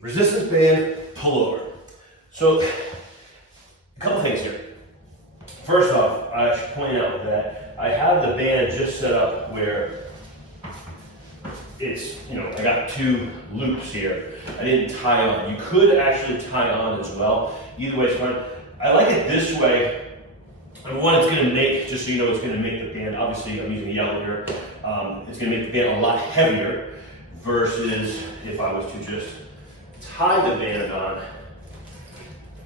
resistance band pullover. So, a couple things here. First off, I should point out that I have the band just set up where it's, I got two loops here. I didn't tie on. You could actually tie on as well. Either way is fine. I like it this way. And what it's going to make, just so you know, it's going to make the band, obviously I'm using yellow here, it's going to make the band a lot heavier versus if I was to just tie the band on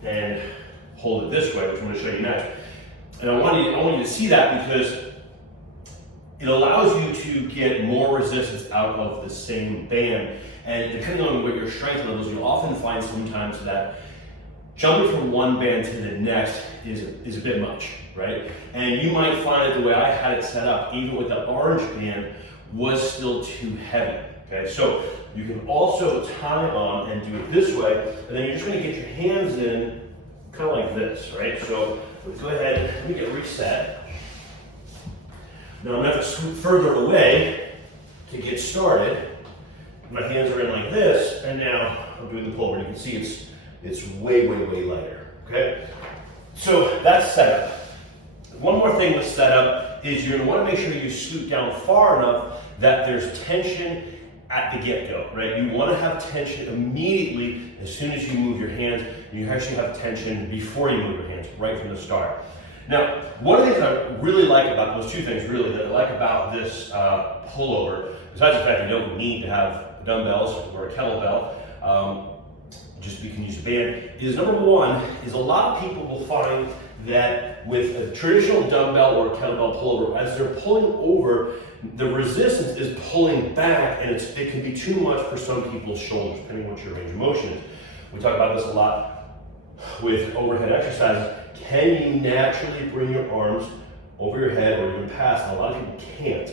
and hold it this way, which I'm going to show you next. And I want you to see that because it allows you to get more resistance out of the same band. And depending on what your strength level is, you'll often find sometimes that jumping from one band to the next is a bit much, right? And you might find that the way I had it set up, even with the orange band, was still too heavy, okay? So you can also tie on and do it this way, and then you're just gonna get your hands in kind of like this, right? So let's go ahead, let me get reset. Now I'm gonna have to scoot further away to get started. My hands are in like this, and now I'm doing the pullover. You can see it's way, way, way lighter, okay? So that's set up. One more thing with setup is you're gonna wanna make sure you scoot down far enough that there's tension at the get-go, right? You wanna have tension immediately as soon as you move your hands, and you actually have tension before you move your hands, right from the start. Now, one of the things I really like about those two things, really, that I like about this pullover, besides the fact you don't need to have dumbbells or a kettlebell, just you can use a band, is number one, is a lot of people will find that with a traditional dumbbell or a kettlebell pullover, as they're pulling over, the resistance is pulling back, and it can be too much for some people's shoulders, depending on what your range of motion is. We talk about this a lot with overhead exercises. Can you naturally bring your arms over your head or even past? And a lot of people can't.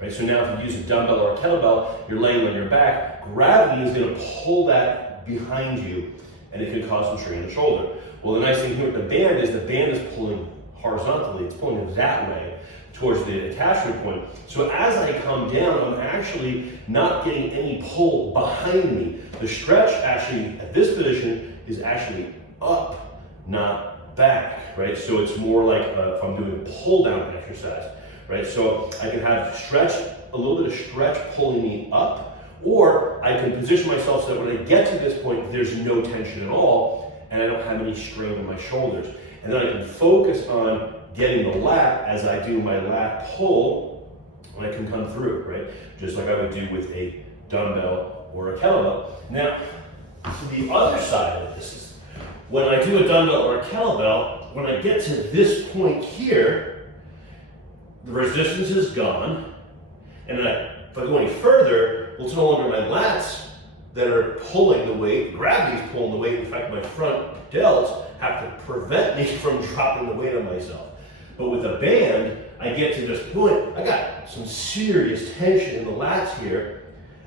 Right? So now if you use a dumbbell or a kettlebell, you're laying on your back, gravity is going to pull that behind you, and it can cause some strain in the shoulder. Well, the nice thing here with the band is pulling horizontally. It's pulling that way towards the attachment point. So as I come down, I'm actually not getting any pull behind me. The stretch actually at this position is actually up, not back, right? So it's more like if I'm doing a pull down exercise, right? So I can have stretch, a little bit of stretch pulling me up, or I can position myself so that when I get to this point, there's no tension at all, and I don't have any strain in my shoulders. And then I can focus on getting the lat as I do my lat pull, and I can come through, right? Just like I would do with a dumbbell or a kettlebell. Now, the other side of this is, when I do a dumbbell or a kettlebell, when I get to this point here, the resistance is gone, and then if I go any further, well, it's no longer my lats that are pulling the weight, gravity's pulling the weight. In fact, my front delts have to prevent me from dropping the weight on myself. But with a band, I get to this point, I got some serious tension in the lats here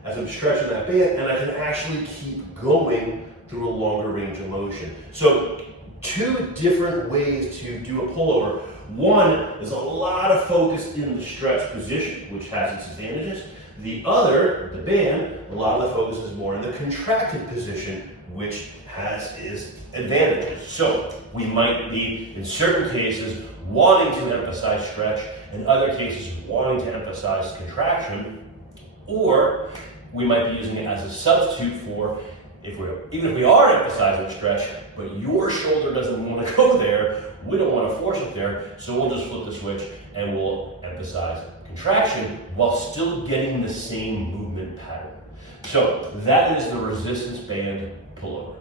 as I'm stretching that band, and I can actually keep going through a longer range of motion. So two different ways to do a pullover. One is a lot of focus in the stretch position, which has its advantages. The other, the band, a lot of the focus is more in the contracted position, which has its advantages. So we might be, in certain cases, wanting to emphasize stretch, in other cases, wanting to emphasize contraction, or we might be using it as a substitute for, even if we are emphasizing stretch, but your shoulder doesn't want to go there, we don't want to force it there, so we'll just flip the switch and we'll emphasize contraction while still getting the same movement pattern. So that is the resistance band pullover.